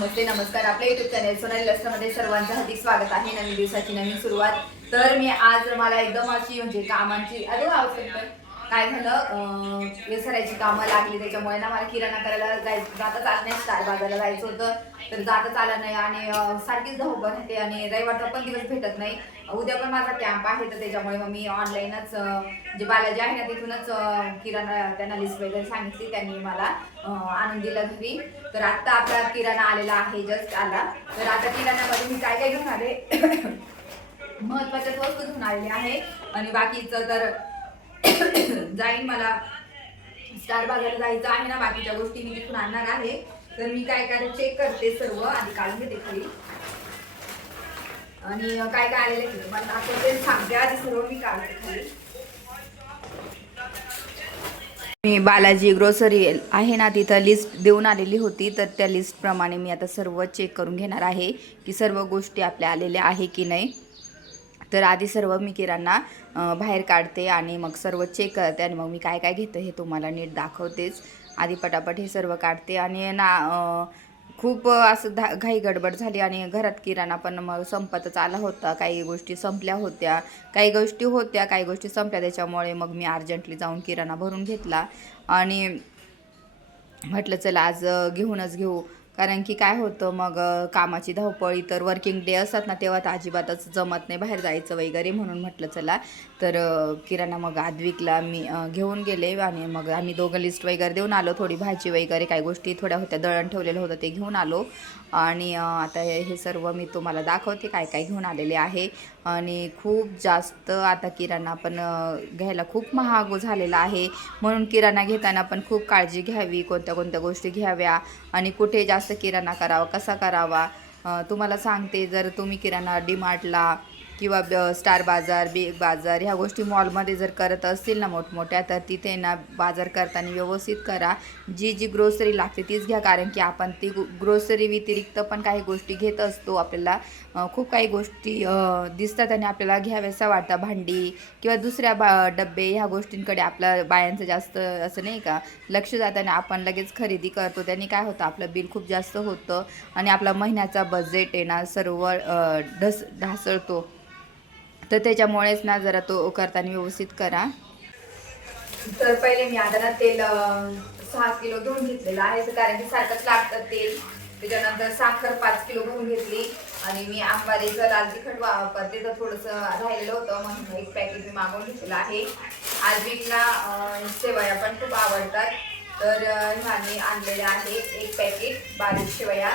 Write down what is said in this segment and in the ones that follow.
नमस्ते नमस्कार. आपल्या YouTube channel Sonali लस्टरमध्ये सर्वांचं हार्दिक स्वागत आहे. नवीन दिवसाची नवीन सुरुवात. तर मी आज मला एकदम अशी म्हणजे कामांची काय झालं, विसरायची कामं लागली, त्याच्यामुळे ना मला किराणा करायला जाताच आलं नाही. स्टार बाजारला जायचं होतं तर जाताच आलं नाही आणि सारखीच धावपळ राहते आणि रविवारचा पण दिवस भेटत नाही. उद्या पण माझा कॅम्प आहे तर त्याच्यामुळे मग मी ऑनलाईनच जे बालाजी आहे ना तिथूनच किराणा त्यांना लिस्ट वगैरे सांगितली, त्यांनी मला आणून दिलं घरी. तर आता आपला किराणा आलेला आहे, जस्ट आला. तर आता किराण्यामध्ये मी काय काय घेऊन आले महत्वाच्या वस्तू घेऊन आलेली आहे आणि बाकीचं तर जाईन, मला स्टार बाजारला जायचं आहे ना, बाकीच्या गोष्टी मी तिथून आणणार आहे. तर मी काय काय चेक करते, सर्व आधी काढून घेते खाली आणि काय काय आलेलं आहे तुम्हाला आपण ते सांगते. आधी सर्व मी काढते खाली. मी बालाजी ग्रोसरी आहे ना तिथं लिस्ट देऊन आलेली होती, तर त्या लिस्टप्रमाणे मी आता सर्व चेक करून घेणार आहे की सर्व गोष्टी आपल्या आलेल्या आहे की नाही. तर आधी सर्व मी किराणा बाहेर काढते आणि मग सर्व चेक करते आणि मग मी काय काय घेते हे तुम्हाला नीट दाखवतेच. आधी पटापट हे सर्व काढते आणि खूप असं घाई गडबड झाली आणि घरात किराणा पण मग संपतच आला होता. काही गोष्टी संपल्या होत्या, काही गोष्टी संपल्या, त्याच्यामुळे मग मी अर्जंटली जाऊन किराणा भरून घेतला आणि म्हटलं चला आज घेऊनच घेऊ. कारण की काय होतं मग कामाची धावपळ, तर वर्किंग डे असतात ना तेव्हा तर अजिबातच जमत नाही बाहेर जायचं वगैरे, म्हणून म्हटलं चला तर किराणा मग आद्विकला मी घेऊन गेले आणि मग आम्ही दोघं लिस्ट वगैरे देऊन आलो. थोडी भाजी वगैरे काही गोष्टी थोड्या होत्या, दळण ठेवलेलं होतं ते घेऊन आलो आणि आता हे सर्व मी तुम्हाला दाखवते काय काय घेऊन आलेले आहे. आणि खूप जास्त आता किराणा पण घ्यायला खूप महाग झालेला आहे, म्हणून किराणा घेताना पण खूप काळजी घ्यावी, कोणत्या कोणत्या गोष्टी घ्याव्या आणि कुठे जास्त किराणा करावा, कसा करावा. तुम्हाला सांगते, जर तुम्ही किराणा डीमार्टला किंवा स्टार बाजार, बिग बाजार ह्या गोष्टी मॉलमध्ये जर करत असतील ना मोठमोठ्या, तर तिथे ना बाजार करताना व्यवस्थित करा. जी जी ग्रोसरी लागते तीच घ्या, कारण की आपण ती ग्रोसरी व्यतिरिक्त पण काही गोष्टी घेत असतो. आपल्याला खूप काही गोष्टी दिसतात आणि आपल्याला घ्याव्यासा वाटतं, भांडी किंवा दुसऱ्या डब्बे ह्या गोष्टींकडे आपलं बायांचं जास्त असं नाही का लक्ष जाताना आपण लगेच खरेदी करतो. त्यांनी काय होतं, आपलं बिल खूप जास्त होतं आणि आपला महिन्याचा बजेट आहे ना सर्व ढासळतो. तर त्याच्यामुळेच ना जरा तो करताना व्यवस्थित करा. तर पहिले मी आता ना तेल 6 किलो घेऊन घेतलेलं आहे, कारण की सारखंच लागतं तेल. त्याच्यानंतर साखर 5 किलो भरून घेतली आणि मी आंबारीचं लाल तिखट वापरते, तर थोडंसं राहिलेलं होतं म्हणून एक पॅकेट मी मागवून घेतलेलं आहे. आजबीकला शेवया पण खूप आवडतात, तर ह्याने आणलेले आहे एक पॅकेट बारीक शेवया.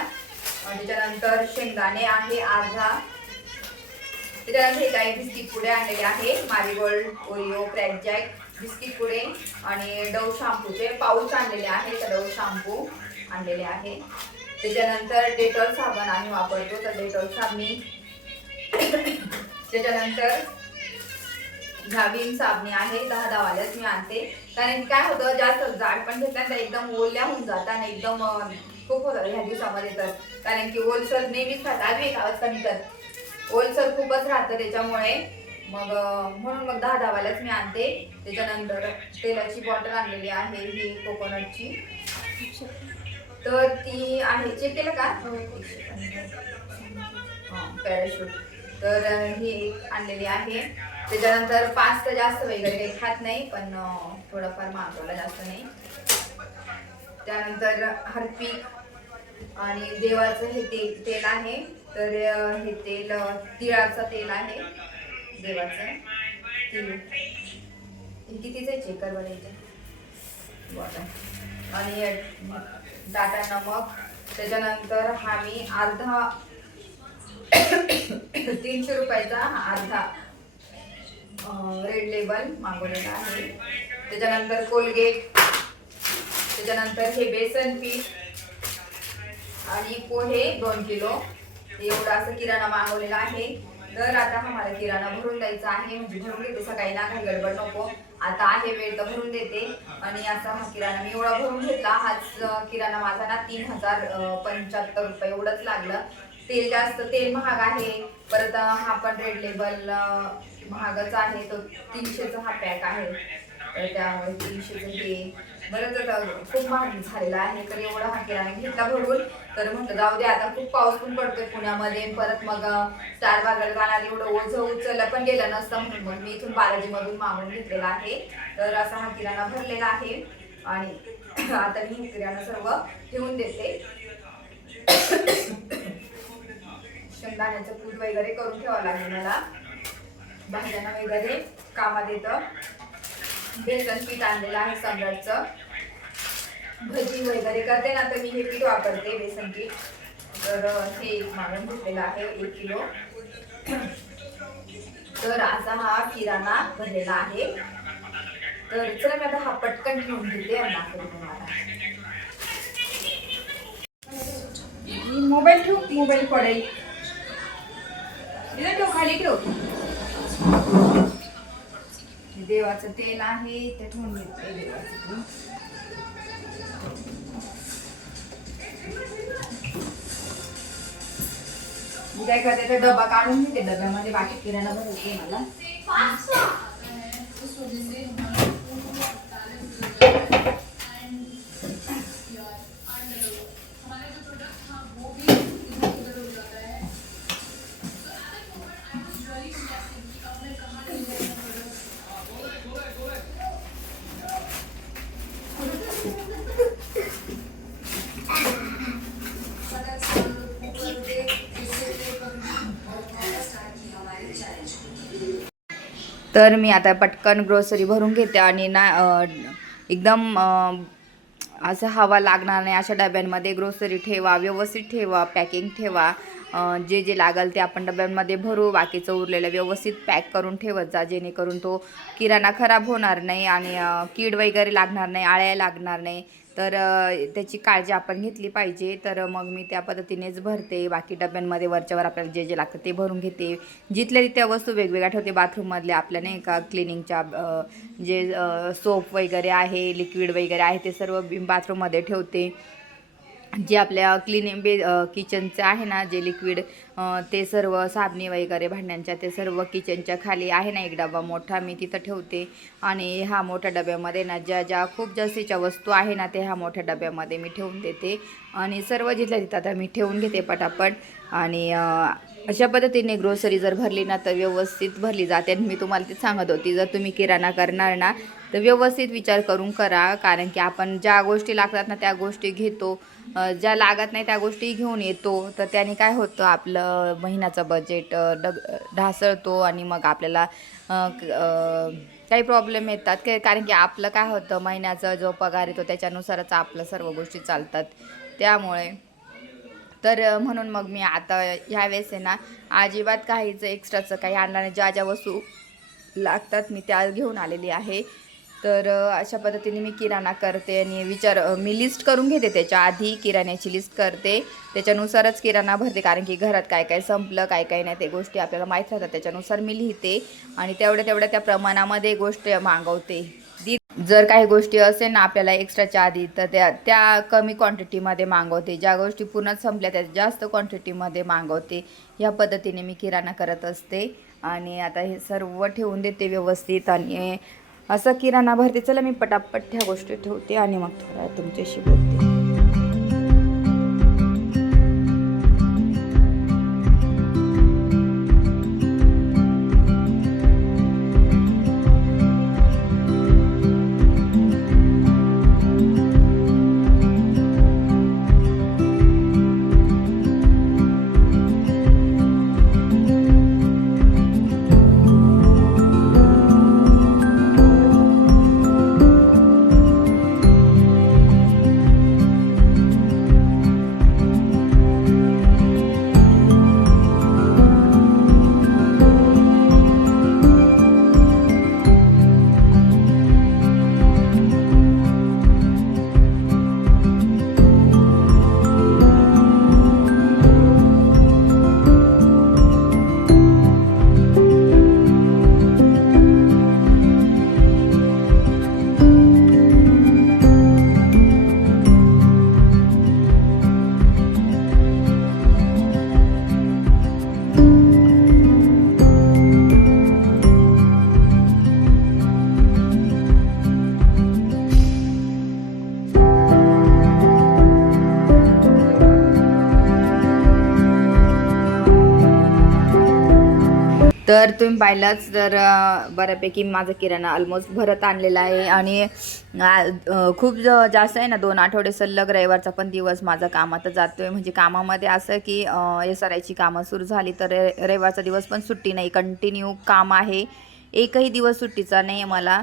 त्याच्यानंतर शेंगदाणे आहे अर्धा. त्याच्यानंतर हे काही बिस्किट पुडे आणलेले आहे, marigold, Oreo, crack jack biscuit पुडे आणि डव शॅम्पूचे पाऊच आणलेले आहे, तर डव शॅम्पू आणलेले आहे. त्याच्यानंतर डेटॉल साबण आम्ही वापरतो, तर डेटॉल साबणी. त्याच्यानंतर विम साबणी आहे, 10 वाल्याच मी आणते, कारण की काय होतं जास्त जाड पण घेतल्या तर एकदम ओल्या होऊन जातात आणि एकदम खूप होतं ह्या दिवसामध्ये. तर कारण की ओलसर नेहमीच खातात, आधी एक आवाज कमी कर, ओलसर खूपच राहतं, त्याच्यामुळे मग म्हणून मग 10 वाल्याच मी आणते. त्याच्यानंतर तेलाची बॉटल आणलेली आहे ही कोकोनटची, तर ती आहे. चेक केलं का पॅराशूट, तर ही एक आणलेली आहे. त्याच्यानंतर पास्ता जास्त वगैरे काही खात नाही, पण थोडंफार मागवला, जास्त नाही. त्यानंतर हार्पिक आणि देवाचं हे तेल आहे, तर हे तेल तिळाचं तेल आहे देवाचं. कितीच आहे चेक कर बरं. आणि टाटा नमक. त्याच्यानंतर हा मी अर्धा 300 रुपयाचा अर्धा रेड लेबल मागवलेला आहे. त्याच्यानंतर कोलगेट. त्याच्यानंतर हे बेसन पीठ आणि पोहे 2 किलो, एवढा असं किराणा मागवलेला आहे. तर आता आम्हाला किराणा भरून द्यायचा आहे, म्हणजे भरून घेते सकाळी ना, काही गडबड नको. आता आहे वेळ तर भरून देते. आणि असा हा किराणा मी एवढा भरून घेतला. हाच किराणा माझा ना 3075 रुपये एवढंच लागलं. तेल महाग आहे, परत हा पण रेड लेबल महागच आहे, तो 300चा हा पॅक आहे. तर त्यामुळे 300चं हे बरंच आता खूप महाग झालेला आहे. तर एवढा हा किराणा घेतला भरून. तर म्हटलं जाऊ दे, आता खूप पाऊस पण पडतोय पुण्यामध्ये, परत मग स्टार बागाला जाणार एवढं ओझं उचललं पण गेलं नसतं, म्हणून मग मी इथून बालाजीमधून मागून घेतलेला आहे. तर असा हा किराणा भरलेला आहे आणि आता मी हे किराणा सर्व ठेवून देते. शेंगदाण्याचं कूट वगैरे करून ठेवावं लागेल मला, भाज्यांना वगैरे कामात येतं. बेसन पीठ आणलेलं आहे सम्राटचं, भजी वगैरे करते ना तर मी हे पीठ वापरते बेसन पीठ. तर हे मागून घेतलेलं आहे 1 किलो. तर असा हा किराणा भरलेला आहे. तर चला मी आता हा पटकन ठेवून घेते आणि दाखवते तुम्हाला. मोबाईल ठेव, मोबाईल पडेल. ठेव, खाली ठेव. देवाचं तेल आहे ते ठेवून घेते. देवाचं तेल मी काय करते, तर डबा काढून घेते, डब्यामध्ये बाकी किराणा भरते मला. तर मी आता पटकन ग्रोसरी भरून घेते आणि ना एकदम असं हवा लागणार नाही अशा डब्यांमध्ये ग्रोसरी ठेवा, व्यवस्थित ठेवा, पॅकिंग ठेवा. जे जे लागेल ते आपण डब्यांमध्ये भरू, बाकीचं उरलेलं व्यवस्थित पॅक करून ठेवत जा, जेणेकरून तो किराणा खराब होणार नाही आणि कीड वगैरे लागणार नाही, आळ्या लागणार नाही. तर त्याची काळजी आपण घेतली पाहिजे. तर मग मी त्या पद्धतीनेच भरते. बाकी डब्यांमध्ये वरच्यावर आपल्याला जे जे लागतं ते भरून घेते. जिथल्या तिथल्या वस्तू वेगवेगळ्या ठेवते. बाथरूममधल्या आपल्या नाही का क्लिनिंगच्या जे सोप वगैरे आहे, लिक्विड वगैरे आहे, ते सर्व बाथरूममध्ये ठेवते. जे आपल्या किचनचं आहे ना जे लिक्विड, ते सर्व साबणी वगैरे भांड्यांच्या ते सर्व किचनच्या खाली आहे ना एक डबा मोठा, मी तिथं ठेवते. आणि ह्या मोठ्या डब्यामध्ये ना ज्या खूप जास्तीच्या वस्तू आहे ना ते ह्या मोठ्या डब्यामध्ये मी ठेवून देते. आणि सर्व जिथल्या तिथं आता मी ठेवून घेते पटापट. आणि अशा पद्धतीने ग्रोसरी जर भरली ना तर व्यवस्थित भरली जाते. आणि मी तुम्हाला ते सांगत होती, जर तुम्ही किराणा करणार ना तर व्यवस्थित विचार करून करा. कारण की आपण ज्या गोष्टी लागतात ना त्या गोष्टी घेतो, ज्या लागत नाही त्या गोष्टी घेऊन येतो. तर त्याने काय होतं, आपलं महिन्याचं बजेट ढासळतो आणि मग आपल्याला काही प्रॉब्लेम येतात. कारण की आपलं काय होतं, महिन्याचा जो पगार येतो त्याच्यानुसारच आपलं सर्व गोष्टी चालतात. त्यामुळे तर म्हणून मग मी आता ह्यावेळेस आहे ना अजिबात काहीच एक्स्ट्राचं काही आणलं नाही. ज्या ज्या वस्तू लागतात मी त्या घेऊन आलेली आहे. तर अशा पद्धतीने मी किराणा करते आणि मी लिस्ट करून घेते. त्याच्या आधी किराण्याची लिस्ट करते, त्याच्यानुसारच किराणा भरते. कारण की घरात काय काय संपलं, काय काय नाही, ते गोष्टी आपल्याला माहीत राहतात. त्याच्यानुसार मी लिहिते आणि तेवढ्या त्या प्रमाणामध्ये गोष्ट मागवते. जर काही गोष्टी असेल ना आपल्याला एक्स्ट्राच्या आधी, तर त्या कमी क्वांटिटीमध्ये मागवते. ज्या गोष्टी पूर्णच संपल्या त्या जास्त क्वांटिटीमध्ये मागवते. ह्या पद्धतीने मी किराणा करत असते. आणि आता हे सर्व ठेवून देते व्यवस्थित आणि असं किराणा भरते. चला मी पटापट ह्या गोष्टी ठेवते आणि मग थोडा तुमच्याशी बोलते. तर तुम्ही पाहिलंच तर बऱ्यापैकी माझा किराणा ऑलमोस्ट भरत आणलेला आहे आणि खूप जास्त आहे ना 2 आठवडे सलग रविवारचा पण दिवस माझा कामात जातो आहे. म्हणजे कामामध्ये असं की SRIची कामं सुरू झाली तर रविवारचा दिवस पण सुट्टी नाही, कंटिन्यू काम आहे, एकही दिवस सुट्टीचा नाही आहे मला.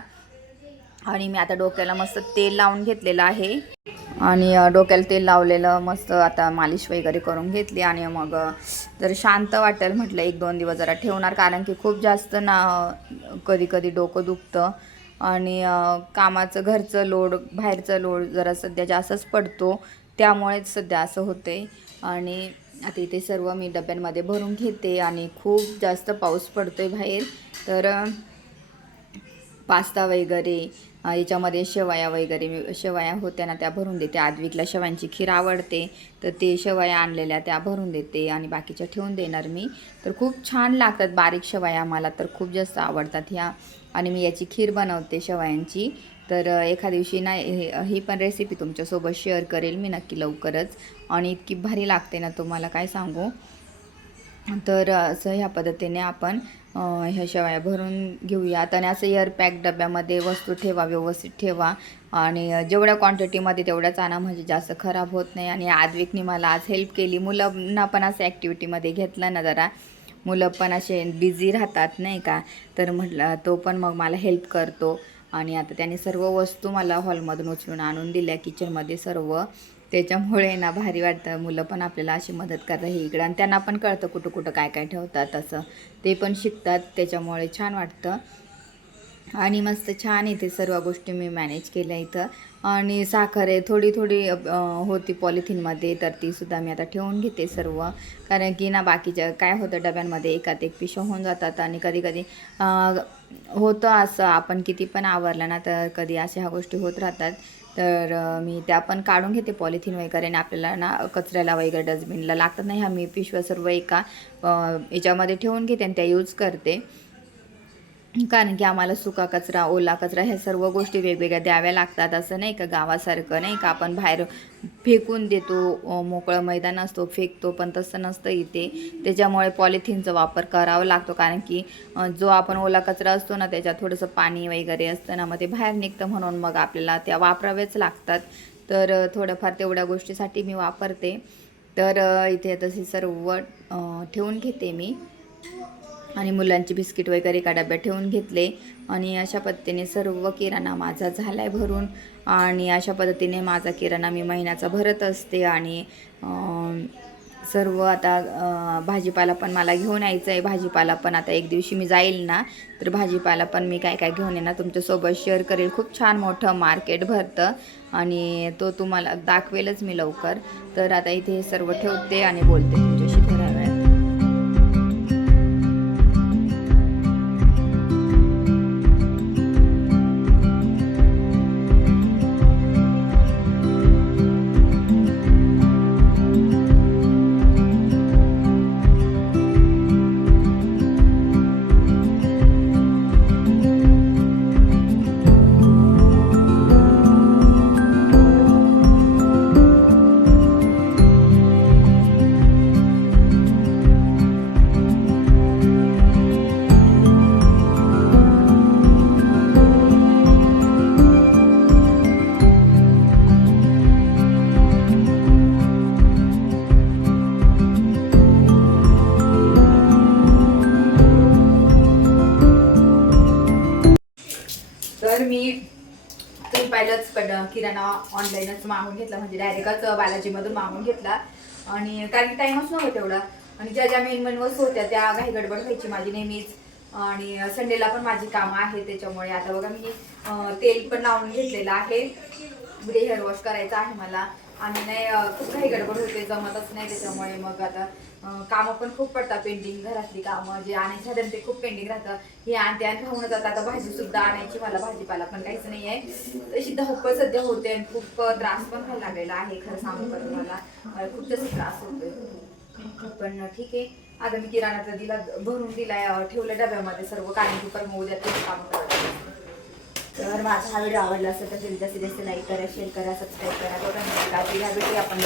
आणि मी आता डोक्याला मस्त तेल लावून घेतलेलं आहे आणि डोक्याला तेल लावलेलं मस्त आता मालिश वगैरे करून घेतली आणि मग जर शांत वाटेल म्हटलं 1-2 दिवस जरा ठेवणार, कारण की खूप जास्त ना कधी कधी डोकं दुखतं आणि कामाचं घरचं लोड बाहेरचं लोड जरा सध्या जास्तच पडतो, त्यामुळेच सध्या असं होते. आणि आता इथे सर्व मी डब्यांमध्ये भरून घेते आणि खूप जास्त पाऊस पडतोय बाहेर, तर पास्ता वगैरे याच्यामध्ये शेवया वगैरे शेवया होत्या ना त्या भरून देते. आद्विकला शेवयांची खीर आवडते तर ते शेवया आणलेल्या त्या भरून देते आणि बाकीच्या ठेवून देणार मी. तर खूप छान लागतात बारीक शेवया, मला तर खूप जास्त आवडतात ह्या आणि मी याची खीर बनवते शेवयांची. तर एका दिवशी ना ही पण रेसिपी तुमच्यासोबत शेअर करेल मी नक्की लवकरच, आणि इतकी भारी लागते ना तुम्हाला काय सांगू. तर असं ह्या पद्धतीने आपण ह्या शेवया भरून घेऊयात आणि असं एअरपॅक डब्यामध्ये वस्तू ठेवा, व्यवस्थित ठेवा आणि जेवढ्या क्वांटिटीमध्ये तेवढ्याच आणा म्हणजे जास्त खराब होत नाही. आणि आद्विकने मला आज हेल्प केली, मुलांना पण असं ॲक्टिव्हिटीमध्ये घेतलं ना जरा, मुलं पण असे बिझी राहतात नाही का, तर म्हटलं तो पण मग मला हेल्प करतो. आणि आता त्याने सर्व वस्तू मला हॉलमधून उचलून आणून दिल्या किचनमध्ये सर्व, त्याच्यामुळे ना भारी वाटतं. मुलं पण आपल्याला अशी मदत करतात हे इकडं, आणि त्यांना पण कळतं कुठं कुठं काय काय ठेवतात असं, ते पण शिकतात, त्याच्यामुळे छान वाटतं. आणि मस्त छान इथे सर्व गोष्टी मी मॅनेज केल्या इथं. आणि साखर आहे थोडी थोडी होती पॉलिथिनमध्ये, तर तीसुद्धा मी आता ठेवून घेते सर्व, कारण की ना बाकीच्या काय होतं डब्यांमध्ये एकात एक पिशव्या होऊन जातात आणि कधी कधी होतं असं, आपण किती पण आवरलं ना तर कधी अशा ह्या गोष्टी होत राहतात. तर मी त्या पण काढून घेते पॉलिथिन वगैरे, आणि आपल्याला ना कचऱ्याला वगैरे डस्टबिनला लागतात नाही, ह्या मी पिशव्या सर्व एका याच्यामध्ये ठेवून घेते आणि त्या यूज करते. कारण की आम्हाला सुका कचरा, ओला कचरा ह्या सर्व गोष्टी वेगवेगळ्या द्याव्या लागतात. असं नाही का गावासारखं नाही का आपण बाहेर फेकून देतो, मोकळं मैदान असतो फेकतो, पण तसं नसतं इथे. त्याच्यामुळे पॉलिथिनचा वापर करावा लागतो, कारण की जो आपण ओला कचरा असतो ना त्याच्यात थोडंसं पाणी वगैरे असतं ना, मग ते बाहेर निघतं, म्हणून मग आपल्याला त्या वापराव्याच लागतात. तर थोड्याफार तेवढ्या गोष्टीसाठी मी वापरते. तर इथे तसे सर्व ठेवून घेते मी आणि मुलांची बिस्किट वगैरे एका डब्यात ठेवून घेतले. आणि अशा पद्धतीने सर्व किराणा माझा झाला आहे भरून, आणि अशा पद्धतीने माझा किराणा मी महिन्याचा भरत असते. आणि सर्व आता भाजीपाला पण मला घेऊन यायचं आहे. भाजीपाला पण आता एक दिवशी मी जाईल ना, तर भाजीपाला पण मी काय काय घेऊन येणार तुमच्यासोबत शेअर करेल. खूप छान मोठं मार्केट भरतं आणि तो तुम्हाला दाखवेलच मी लवकर. तर आता इथे हे सर्व ठेवते आणि बोलते तुमच्याशी थोड्या वेळात. तर मी तुम्ही पाहिलंच किराणा ऑनलाईनच मागून घेतला, म्हणजे डायरेक्टच बालाजीमधून मागून घेतला. आणि कारण टाईमच नव्हता तेवढा, आणि ज्या ज्या मेन वस्तू होत्या त्या घाई गडबड व्हायची माझी नेहमीच, आणि संडेला पण माझी कामं आहे त्याच्यामुळे. आता बघा मी तेल पण लावून घेतलेलं आहे, उद्या हेअर वॉश करायचं आहे मला, आणि नाही खूप काही गडबड होते, जमतच नाही त्याच्यामुळे. मग आता कामं पण खूप पडतात पेंडिंग, घरातली कामं जे आणायची ते खूप पेंडिंग राहतं. हे आणते आणि राहून जातात. आता भाजीसुद्धा आणायची मला, भाजीपाला पण काहीच नाही आहे, तशी धावपळ सध्या होते आणि खूप त्रास पण व्हायला लागलेला आहे. खरं सांगू का तुम्हाला, खूप जास्त त्रास होतोय, पण ठीक आहे. आता मी किराणाचा दिला भरून दिलाय, ठेवलं डब्यामध्ये सर्व, कारण की पण उद्या तेच काम करायचं. तर माझा हा व्हिडिओ आवडला असेल तर जास्तीत जास्त लाईक करा, शेअर करा, सबस्क्राईब करा. बघा आपण